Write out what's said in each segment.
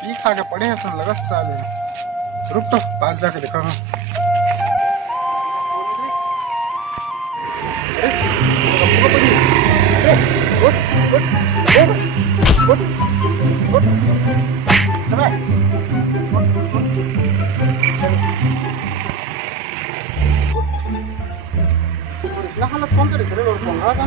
पी खा के पड़े हैं तो लगा साले। रुक तो पास जाके देखा मैं। हालत कौन करे सर और कौन रहा था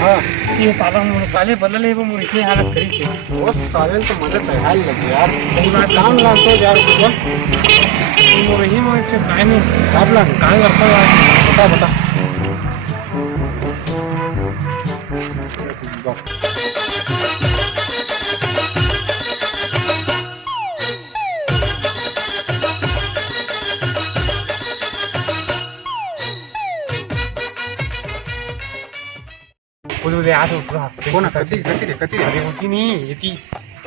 हाँ ये साला हम काले बदले वो मुझे हालत करी से वो साले तो मदद चढ़ा लगे यार। कई बार काम ला तो यार बोल वो रही मुझे काय नहीं आप ला काय करता है बता बता। बोल आज पूरा कोण कधी कधी अरे होती नहीं येती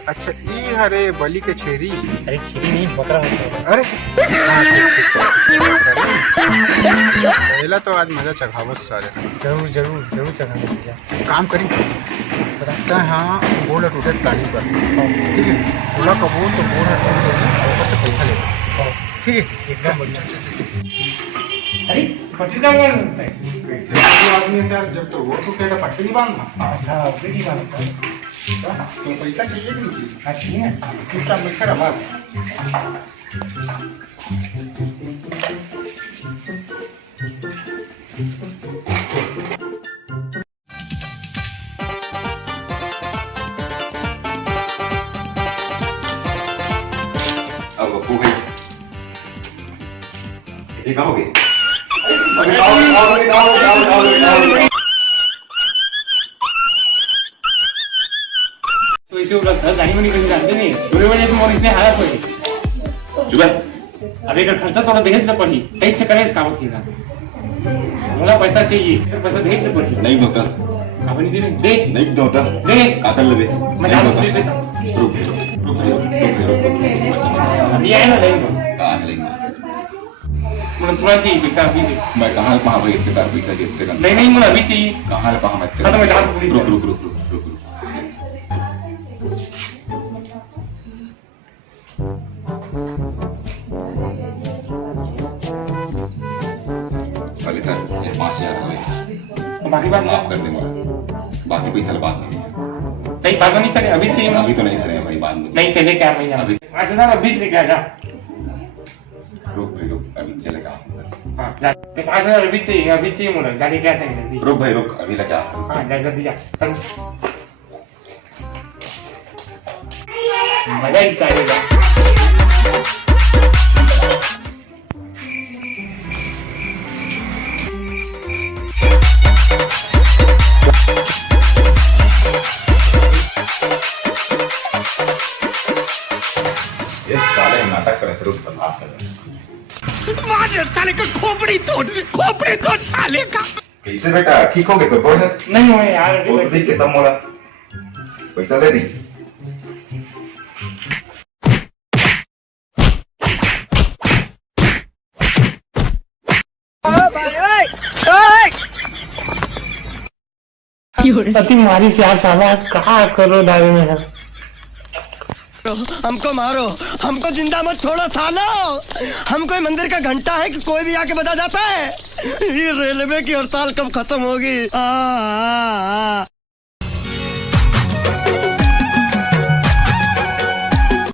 अच्छा ई अरे बली के छेरी। अरे छिड़ी नहीं बकरा होता अरे पहला तो आज मजा चखावत सारे। जरूर जरूर जरूर चढ़ा भैया काम करी बताता है। हाँ बोल टूटे प्लानिंग कर ठीक है। पूरा कबूल तो बोल ऊपर से पैसा ले ठीक है एकदम बढ़िया। अरे पट्टी का क्या है कैसे आदमी सर जब तो वो टूटेगा पट्टी नहीं बांधना। अच्छा पट्टी बांधता है तो पैसा चाहिए कि नहीं अच्छी है चुपचाप मिलकर बस। अब बप्पू भाई ये कहाँ हो गए? तो इसे उलट घर जाने में नहीं कहीं जानते नहीं पूरे वजह से मोर इतने हालत हो गई सुबह अभी अगर खर्चा थोड़ा भेज दे पड़ी कहीं से करे इसका वक्त ना मुझे पैसा चाहिए पैसा भेज दे पड़ी नहीं होता अब नहीं दे दे नहीं होता दे काकर लगे मैं नहीं जानता होता हूँ रुक रुक रुक अभी आए ना लेंगे कहाँ है लेंगे मुझे तुरंत चाहिए पैसा अभी दे मैं कहाँ कहाँ भाई इतने बार पैसा देते का नहीं नहीं मुझे अभी चाहिए कहाँ है कहाँ मैं हाँ तो मैं जानता हूँ पुलिस रुक रुक रुक रुक रुक रुक अरे सर ये 5,000 है तो बाकी बात माफ कर दे मुझे बाकी पैसा बाद में नहीं बात नहीं सके अभी चाहिए अभी तो नहीं करेंगे भाई बाद में नहीं तेरे क्या महीना अभी 5,000 अभी लेके आ जा रुक भाई रुक अभी चलेगा हाँ जा 5,000 अभी चाहिए मुझे जाने क्या चाहिए रुक भाई रुक अभी लगा हाँ जा जल्दी जा चल मजा ही आएगा ये साले नाटक करे रुक बर्दाश्त कर साले का खोपड़ी तोड़ साले का। कैसे बेटा ठीक हो गए तो बोल नहीं हुए यार वो तो देख के तब मोला पैसा दे दी पति मारी से आप साला कहाँ करो डाले में है हमको मारो हमको जिंदा मत छोड़ो सालो। हम कोई मंदिर का घंटा है कि कोई भी आके बजा जाता है। ये रेलवे की हड़ताल कब खत्म होगी?